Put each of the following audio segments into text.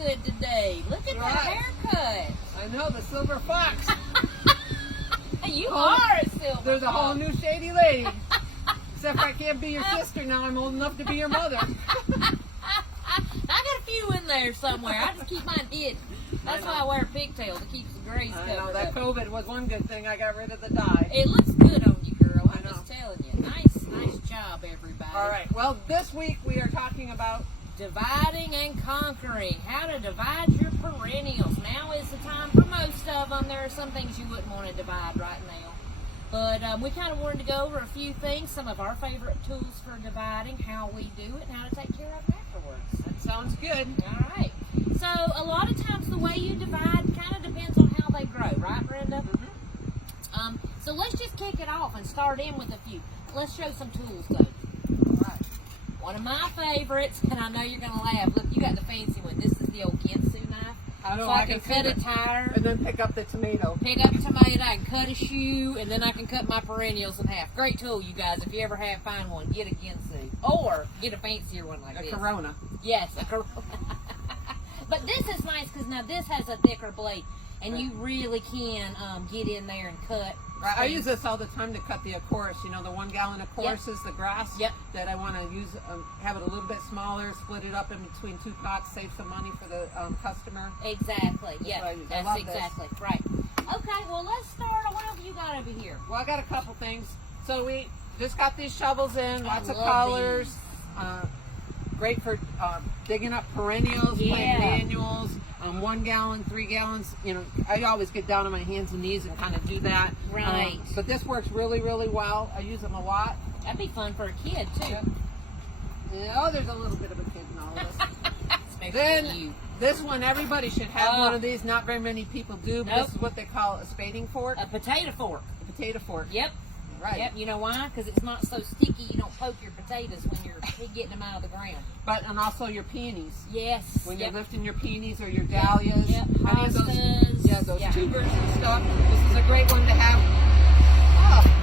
good today. Look at that haircut. I know, the silver fox. You are a silver There's a fox. whole new shady lady. Except I can't be your sister now. I'm old enough to be your mother. I got a few in there somewhere. I just keep mine hidden. That's why I wear pigtails. It keeps the grays covered. I know, that up. COVID was one good thing. I got rid of the dye. It looks good on you, girl. I'm just telling you. Nice job, everybody. All right. Well, this week we are talking about dividing and conquering. How to divide your perennials. Now is the time for most of them. There are some things you wouldn't want to divide right now. But we kind of wanted to go over a few things, some of our favorite tools for dividing, how we do it, and how to take care of them afterwards. That sounds good. All right. So a lot of times the way you divide kind of depends on how they grow, right, Brenda? Mm-hmm. So let's just kick it off and start in with a few. Let's show some tools, though. All right. One of my favorites, and I know you're going to laugh. Look, you got the fancy one. This is the old Ginsu knife. So I can cut a tire. And then pick up the tomato. Pick up a tomato, I can cut a shoe, and then I can cut my perennials in half. Great tool, you guys. If you ever find one, get a Ginsu. Or get a fancier one like this. A Corona. Yes, a Corona. But this is nice because now this has a thicker blade, and you really can get in there and cut. Right. I use this all the time to cut the Acorus. You know, the 1 gallon Acorus is the grass that I want to use, have it a little bit smaller, split it up in between 2 pots, save some money for the customer. Exactly. Yeah, that's exactly right. Okay, well, let's start. What have you got over here? Well, I got a couple things. So we just got these shovels in, lots of love colors. Great for digging up perennials, plant annuals, 1 gallon, 3 gallons. You know, I always get down on my hands and knees and kind of do that. Right. But this works really, really well. I use them a lot. That'd be fun for a kid, too. Yep. Yeah, oh, there's a little bit of a kid in all of this. Then this one, everybody should have one of these. Not very many people do, but this is what they call a spading fork. A potato fork. A potato fork. Yep. Right. Yep. You know why? Because it's not so sticky. You don't poke your potatoes when you're getting them out of the ground. And also your peonies. Yes. When you're lifting your peonies or your dahlias. Yep. Any of those, those Yeah. tubers and stuff. This is a great one to have.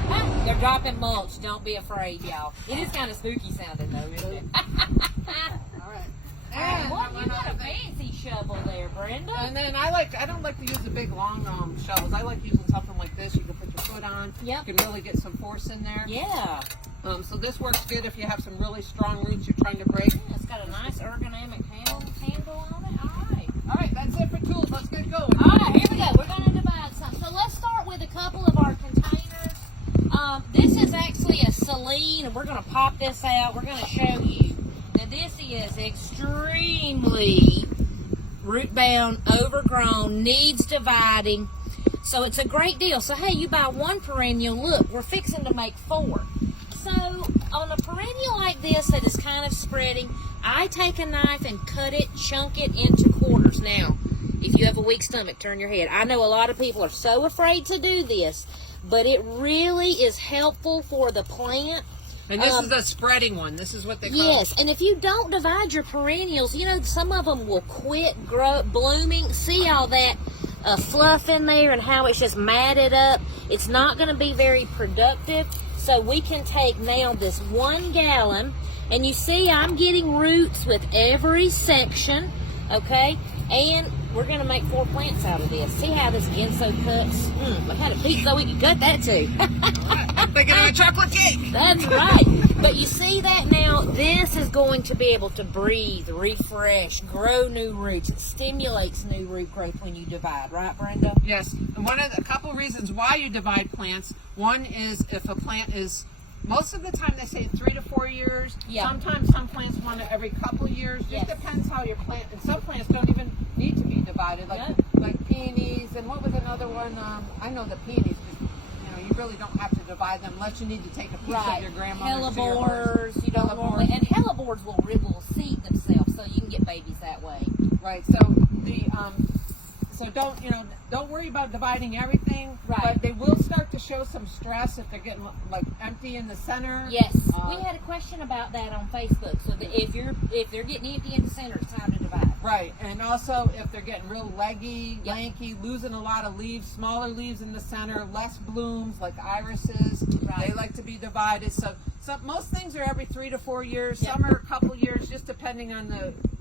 Oh. They're dropping mulch. Don't be afraid, y'all. It is kind of spooky sounding, though, isn't it? All right. And you got a fancy shovel there, Brenda. And then I don't like to use the big long shovels. I like using something like this. You can put your foot on. Yep. You can really get some force in there. Yeah. So this works good if you have some really strong roots you're trying to break. Yeah, it's got a nice ergonomic handle on it. All right, that's it for tools. Let's get going. All right, here we go. We're going to divide some. So let's start with a couple of our containers. This is actually a saline, and we're going to pop this out. We're going to show you. Now, this is extremely root-bound, overgrown, needs dividing. So it's a great deal. So, hey, you buy 1 perennial. Look, we're fixing to make 4. So on a perennial like this that is kind of spreading, I take a knife and cut it, chunk it into quarters. Now, if you have a weak stomach, turn your head. I know a lot of people are so afraid to do this, but it really is helpful for the plant. And this is a spreading one. This is what they call it. Yes, and if you don't divide your perennials, you know, some of them will quit blooming. See all that fluff in there and how it's just matted up? It's not going to be very productive. So we can take now this 1 gallon, and you see I'm getting roots with every section, okay? And we're going to make 4 plants out of this. See how this Ginso cuts? We had a pizza we could cut that too. I'm thinking of a chocolate cake. That's right. But you see that now? This is going to be able to breathe, refresh, grow new roots. It stimulates new root growth when you divide, right, Brenda? Yes. And a couple reasons why you divide plants. One is if a plant is, most of the time they say 3 to 4 years. Yeah. Sometimes some plants want it every couple years. Just depends how your plant, and some plants don't even need to be divided, like peonies. And what was another one? I know the peonies. You really don't have to divide them unless you need to take a piece of your grandmother's. Hellebores, you don't normally, and hellebores will seed themselves, so you can get babies that way. Right. So don't worry about dividing everything. Right. But they will start to show some stress if they're getting like empty in the center. Yes. We had a question about that on Facebook. So if they're getting empty in the center, it's time to divide. Right. And also if they're getting real leggy, lanky, losing a lot of leaves, smaller leaves in the center, less blooms like irises. Right. They like to be divided. So most things are every 3 to 4 years. Some are a couple years, just depending on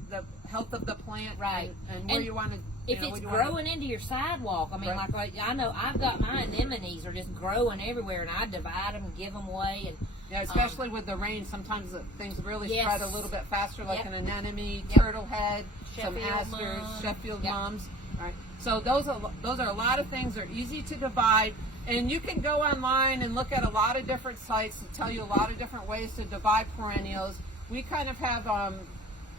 the health of the plant, Right. and where you want to. If it's growing into your sidewalk, I mean, like I know I've got my anemones are just growing everywhere, and I divide them and give them away. And yeah, especially with the rain, sometimes things really spread a little bit faster, like an anemone, turtle head, some asters, Sheffield mums. All right. So those are a lot of things. They're easy to divide, and you can go online and look at a lot of different sites that tell you a lot of different ways to divide perennials. We kind of have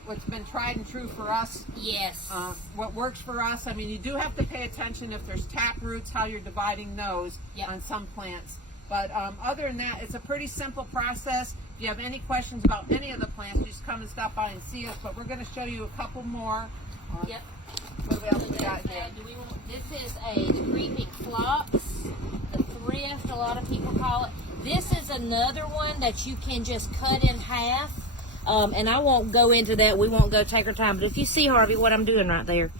what's been tried and true for us. Yes. What works for us. I mean, you do have to pay attention if there's tap roots, how you're dividing those on some plants. But other than that, it's a pretty simple process. If you have any questions about any of the plants, just come and stop by and see us. But we're going to show you a couple more. Yep. What else we got here? This is the creeping phlox, the thrift, a lot of people call it. This is another one that you can just cut in half. And I won't go into that. We won't go take our time. But if you see, Harvey, what I'm doing right there,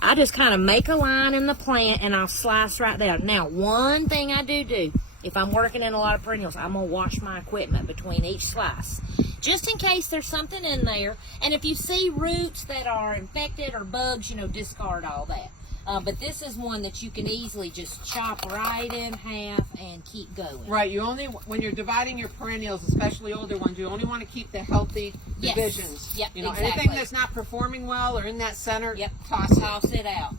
I just kind of make a line in the plant and I'll slice right there. Now, one thing I do, if I'm working in a lot of perennials, I'm going to wash my equipment between each slice, just in case there's something in there. And if you see roots that are infected or bugs, discard all that. But this is one that you can easily just chop right in half and keep going. Right. You only, when you're dividing your perennials, especially older ones, you only want to keep the healthy divisions. Yep. Exactly. Anything that's not performing well or in that center, toss it out.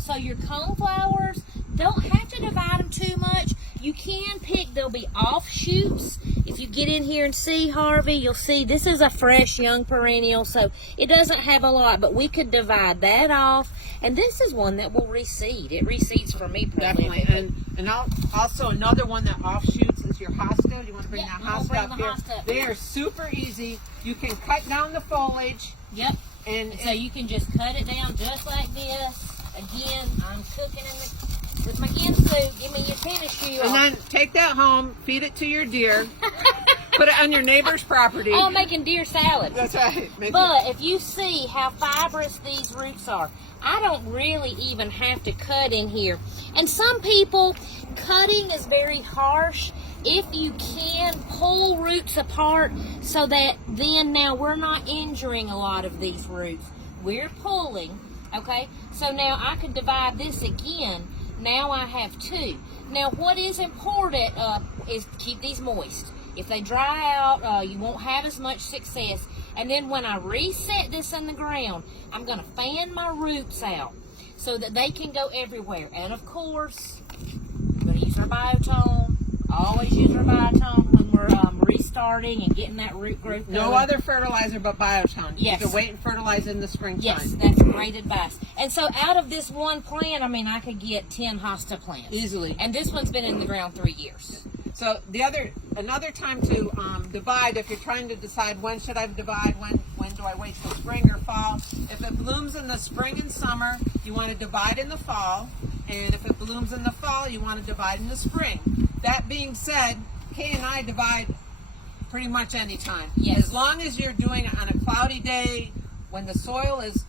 So your coneflowers, don't have to divide them too much. You can pick, there'll be offshoots. If you get in here and see, Harvey, you'll see this is a fresh young perennial, so it doesn't have a lot, but we could divide that off. And this is one that will reseed. It reseeds for me prolifically. Definitely. And also another one that offshoots is your hosta. Do you want to bring that hosta up here? They are super easy. You can cut down the foliage. Yep. And so you can just cut it down just like this. Again, I'm cooking with my gimp suit. Give me your tennis shoe. And then take that home, feed it to your deer, put it on your neighbor's property. Oh, I'm making deer salad. That's right. But if you see how fibrous these roots are, I don't really even have to cut in here. And some people, cutting is very harsh. If you can, pull roots apart so that then now we're not injuring a lot of these roots. We're pulling, okay? So now I could divide this again. Now I have two. Now what is important is to keep these moist. If they dry out, you won't have as much success. And then when I reset this in the ground, I'm going to fan my roots out so that they can go everywhere. And of course, we're going to use our biotone. Always use our biotone when we're restarting and getting that root growth going. No other fertilizer but biotone. Yes. You can wait and fertilize in the springtime. Yes, that's great advice. And so out of this one plant, I mean, I could get 10 hosta plants. Easily. And this one's been in the ground 3 years. So another time to divide, if you're trying to decide when should I divide, when do I wait till spring or fall. If it blooms in the spring and summer, you want to divide in the fall. And if it blooms in the fall, you want to divide in the spring. That being said, Kay and I divide pretty much any time. Yes. As long as you're doing it on a cloudy day when the soil is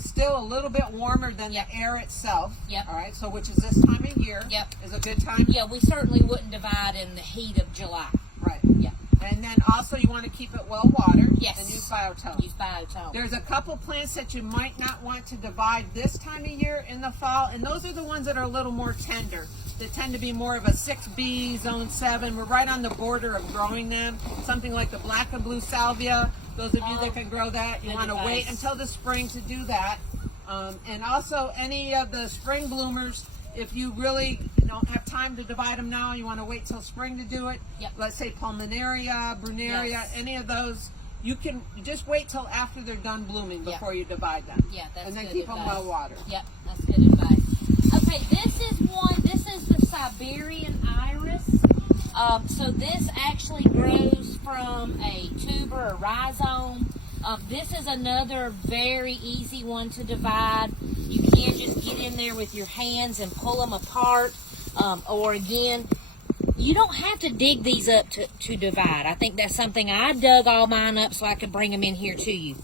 still a little bit warmer than the air itself. Yep. All right, so which is this time of year. Yep. Is a good time. Yeah, we certainly wouldn't divide in the heat of July. Right. Yeah. And then also you want to keep it well watered. Yes. And use biotone. Use biotone. There's a couple plants that you might not want to divide this time of year in the fall, and those are the ones that are a little more tender. They tend to be more of a 6B, zone 7. We're right on the border of growing them. Something like the black and blue salvia. Those of you that can grow that, you want to wait until the spring to do that. And also any of the spring bloomers, if you really don't have time to divide them now, you want to wait till spring to do it. Yep. Let's say pulmonaria, brunaria, any of those. You can just wait till after they're done blooming before you divide them. Yeah, that's and then good keep advice. them well watered. Yep, that's good advice. Okay, this is the Siberian iris. So this actually grows from a tuber or rhizome. This is another very easy one to divide. You can just get in there with your hands and pull them apart. Or again, you don't have to dig these up to divide. I think that's something I dug all mine up so I could bring them in here to you.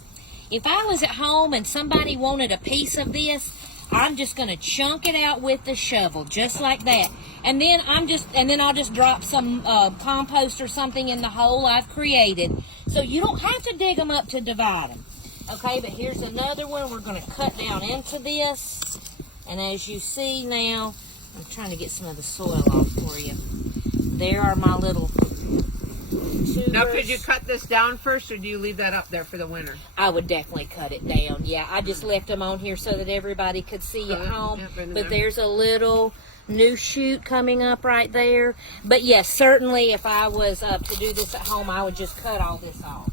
If I was at home and somebody wanted a piece of this, I'm just going to chunk it out with the shovel, just like that. And then I'll just drop some compost or something in the hole I've created. So you don't have to dig them up to divide them. Okay, but here's another one. We're going to cut down into this. And as you see now, I'm trying to get some of the soil off for you. There are my little tubers. Now, could you cut this down first, or do you leave that up there for the winter? I would definitely cut it down. Yeah, I just left them on here so that everybody could see at home. But there's a little new shoot coming up right there. But yes, certainly if I was to do this at home, I would just cut all this off.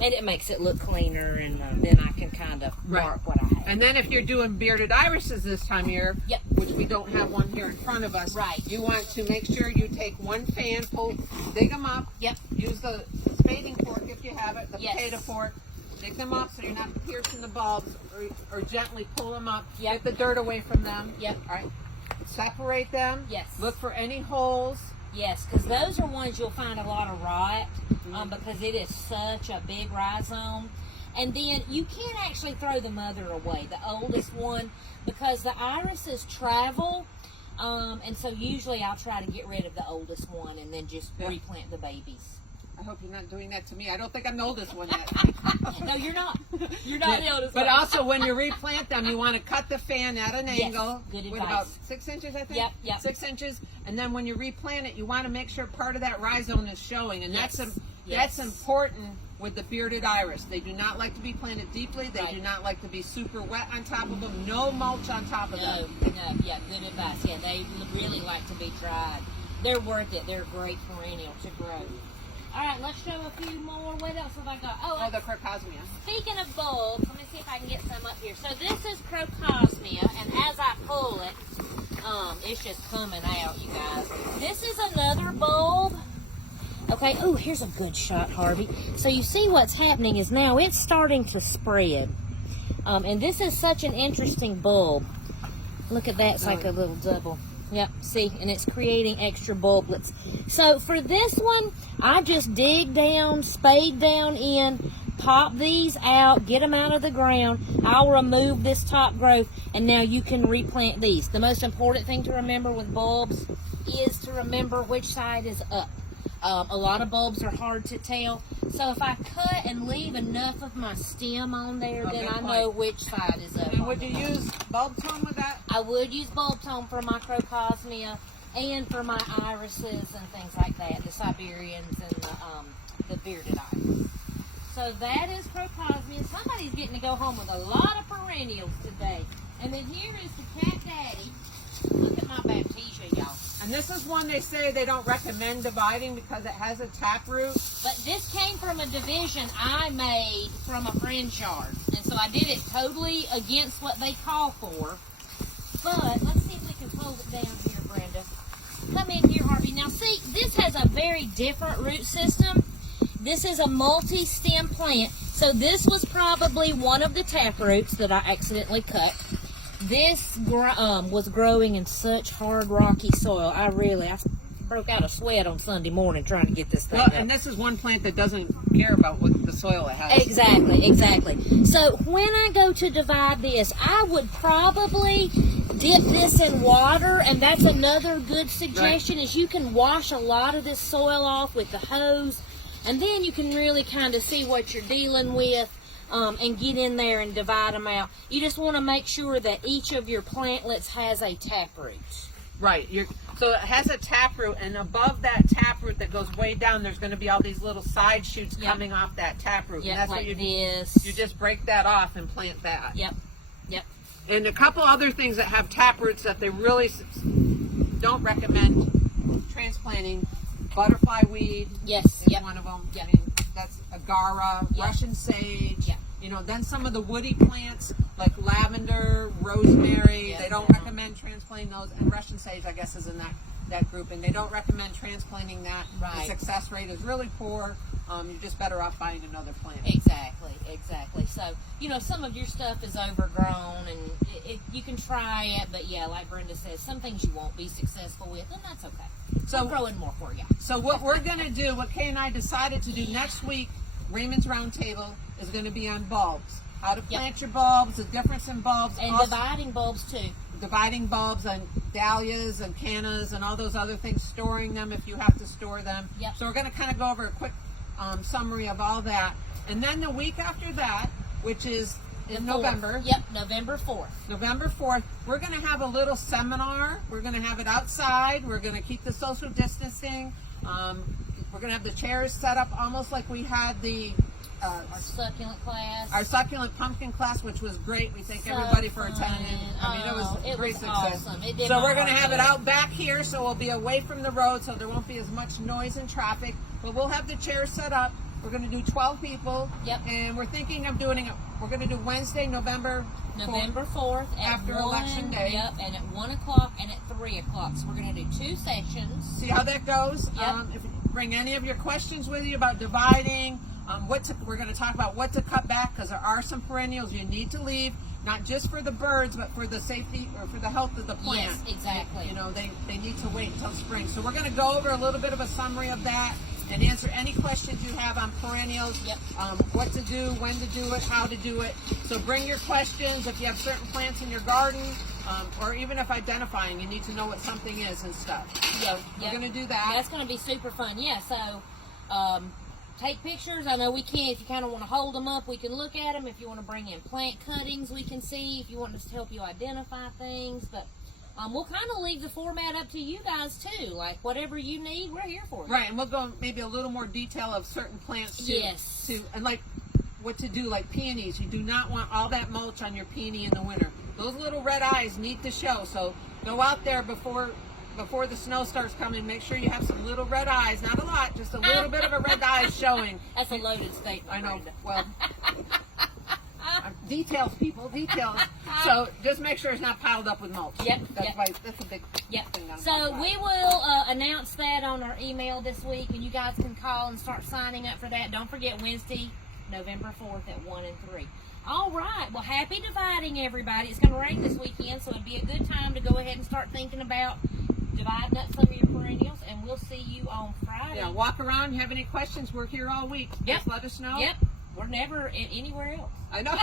And it makes it look cleaner, and then I can kind of mark what I have. And then if you're doing bearded irises this time of year, Yep. which we don't have one here in front of us, Right. you want to make sure you take one fan, dig them up, Yep. use the spading fork if you have it, the Yes. potato fork, dig them up so you're not piercing the bulbs, or gently pull them up, Yep. get the dirt away from them. Yep. All right. Separate them. Yes. Look for any holes. Yes, because those are ones you'll find a lot of rot because it is such a big rhizome. And then you can't actually throw the mother away, the oldest one, because the irises travel. And so usually I'll try to get rid of the oldest one and then just replant the babies. I hope you're not doing that to me. I don't think I'm the oldest one yet. No, you're not. You're not the oldest But one. also, when you replant them, you want to cut the fan at an angle good with advice. about 6 inches, I think. Yep. 6 inches, and then when you replant it, you want to make sure part of that rhizome is showing, and that's important with the bearded iris. They do not like to be planted deeply. They do not like to be super wet on top of them. No mulch on top of them. No, yeah, good advice. Yeah, they really like to be dried. They're worth it. They're a great perennial to grow. All right, let's show a few more. What else have I got? Oh, the crocosmia. Speaking of bulbs, let me see if I can get some up here. So this is crocosmia, and as I pull it, it's just coming out, you guys. This is another bulb. Okay, oh, here's a good shot, Harvey. So you see what's happening is now it's starting to spread. And this is such an interesting bulb. Look at that, it's like a little double. Yep, see, and it's creating extra bulblets. So for this one, I just dig down, spade down in, pop these out, get them out of the ground. I'll remove this top growth, and now you can replant these. The most important thing to remember with bulbs is to remember which side is up. A lot of bulbs are hard to tell, so if I cut and leave enough of my stem on there, then I know which side is up. And would you use bulb tone with that? I would use bulb tone for my crocosmia and for my irises and things like that, the Siberians and the bearded iris. So that is crocosmia. Somebody's getting to go home with a lot of perennials today. And then here is the cat daddy. Look at my baptisia, y'all. And this is one they say they don't recommend dividing because it has a taproot. But this came from a division I made from a friend's yard. And so I did it totally against what they call for. But let's see if we can hold it down here, Brenda. Come in here, Harvey. Now see, this has a very different root system. This is a multi-stem plant. So this was probably one of the taproots that I accidentally cut. This was growing in such hard, rocky soil. I broke out a sweat on Sunday morning trying to get this thing up. And this is one plant that doesn't care about what the soil it has. Exactly. So when I go to divide this, I would probably dip this in water, and that's another good suggestion is you can wash a lot of this soil off with the hose, and then you can really kind of see what you're dealing with. And get in there and divide them out. You just want to make sure that each of your plantlets has a taproot. Right. So it has a taproot, and above that taproot that goes way down, there's going to be all these little side shoots coming off that taproot. Yep, and that's like what this. You just break that off and plant that. Yep. And a couple other things that have taproots that they really don't recommend transplanting. Butterfly weed is one of them. Yep. I mean, that's agara, Russian sage. You know, then some of the woody plants like lavender, rosemary, they don't recommend transplanting those. And Russian sage, I guess, is in that group. And they don't recommend transplanting that. The success rate is really poor. You're just better off buying another plant. Exactly. So, you know, some of your stuff is overgrown, and you can try it, but yeah, like Brenda says, some things you won't be successful with, and that's okay. So I'll throw in more for you. So what we're going to do, what Kay and I decided to do next week, Raymond's Roundtable, is going to be on bulbs. How to plant your bulbs, the difference in bulbs. And also, dividing bulbs, too. Dividing bulbs and dahlias and cannas and all those other things, storing them if you have to store them. So we're going to kind of go over a quick summary of all that. And then the week after that, which is in The 4th. November. Yep, November 4th. November 4th, we're going to have a little seminar. We're going to have it outside. We're going to keep the social distancing. We're going to have the chairs set up almost like we had the Our succulent class. our succulent pumpkin class, which was great. We thank So everybody for fun. attending. I mean, it was a great success. Awesome. It did So my we're going to heart have it good. out back here, so we'll be away from the road, so there won't be as much noise and traffic. But we'll have the chairs set up. We're going to do 12 people. Yep. And we're thinking of doing it. We're going to do Wednesday, November 4th at after 1, Election Day. Yep, and at 1 o'clock and at 3 o'clock. So we're going to do 2 sessions. See how that goes. Yep. If you bring any of your questions with you about dividing, we're going to talk about what to cut back, because there are some perennials you need to leave, not just for the birds, but for the safety or for the health of the plant. Yes, exactly. You know, they need to wait until spring. So we're going to go over a little bit of a summary of that and answer any questions you have on perennials. Yep. What to do, when to do it, how to do it. So bring your questions if you have certain plants in your garden, or even if identifying, you need to know what something is and stuff. So we're going to do that. That's going to be super fun. Yeah, so take pictures. I know we can. If you kind of want to hold them up, we can look at them. If you want to bring in plant cuttings, we can see. If you want us to help you identify things. But we'll kind of leave the format up to you guys, too. Like, whatever you need, we're here for you. Right, and we'll go maybe a little more detail of certain plants, too. Yes. And like what to do, like peonies. You do not want all that mulch on your peony in the winter. Those little red eyes need to show. So go out there before the snow starts coming. Make sure you have some little red eyes. Not a lot, just a little bit of a red eye showing. That's a loaded statement. I know. Brenda. Well, details, people, details. So just make sure it's not piled up with mulch. Yep, That's yep. why that's a big Yep. thing. So we will announce that on our email this week, and you guys can call and start signing up for that. Don't forget Wednesday, November 4th at 1 and 3. All right. Well, happy dividing, everybody. It's going to rain this weekend, so it'd be a good time to go ahead and start thinking about dividing up some of your perennials, and we'll see you on Friday. Yeah, walk around. You have any questions? We're here all week. Yep. Just let us know. Yep. We're never anywhere else. I know. All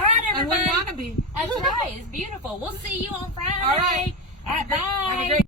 right, And we everybody. want to be. That's right. It's beautiful. We'll see you on Friday. All right. All right, bye. Have a great